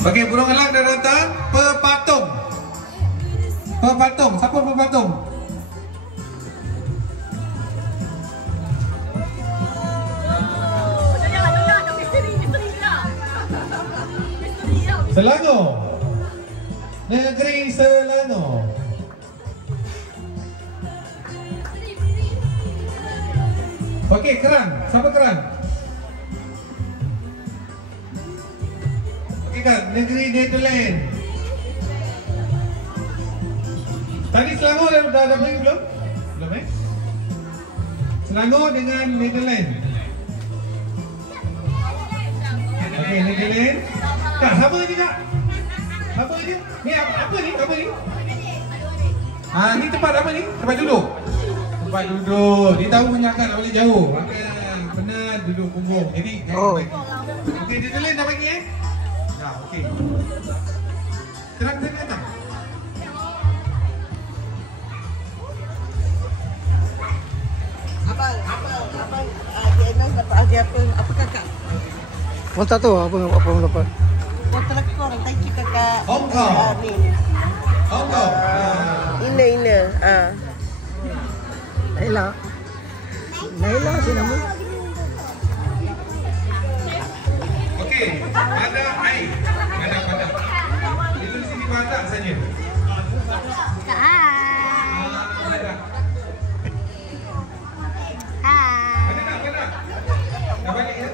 Okey, burung elang dah datang. Pepatung. Pepatung. Siapa pepatung? Selangor. Negeri Selangor. Okey, keran. Siapa keran? Okey kan, negeri Netherlands. Tadi Selangor dah pergi belum? Belum Selangor dengan Netherlands. Okey, Netherlands. Tak, sama juga. Apa dia? Ni apa ni? Apa ni? Ni tempat apa ni? Tempat duduk. Tempat duduk. Dia tahu menyakat tak boleh jauh. Makan penat duduk punggung. Jadi okey, Netherlands dah bagi Dah, okey. Terang datang. Abang DMS dapat hadiah apa kakak? Orang tak tahu apa orang dapat. Oh, telekor. Thank you kakak. Hong Kong. Hong Kong. Ina. Laila si nama. Okey, ada air. Ada. Itu di sini badak saja. Ada. Dah balik ya?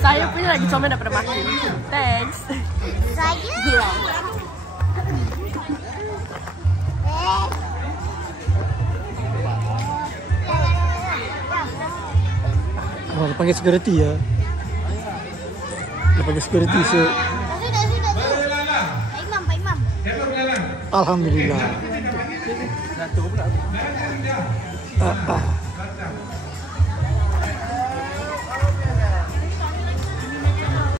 Saya punya lagi comel daripada makin. Thanks. Saya. Oh, dia panggil security ya. Dia panggil security so. Pak Imam. Alhamdulillah.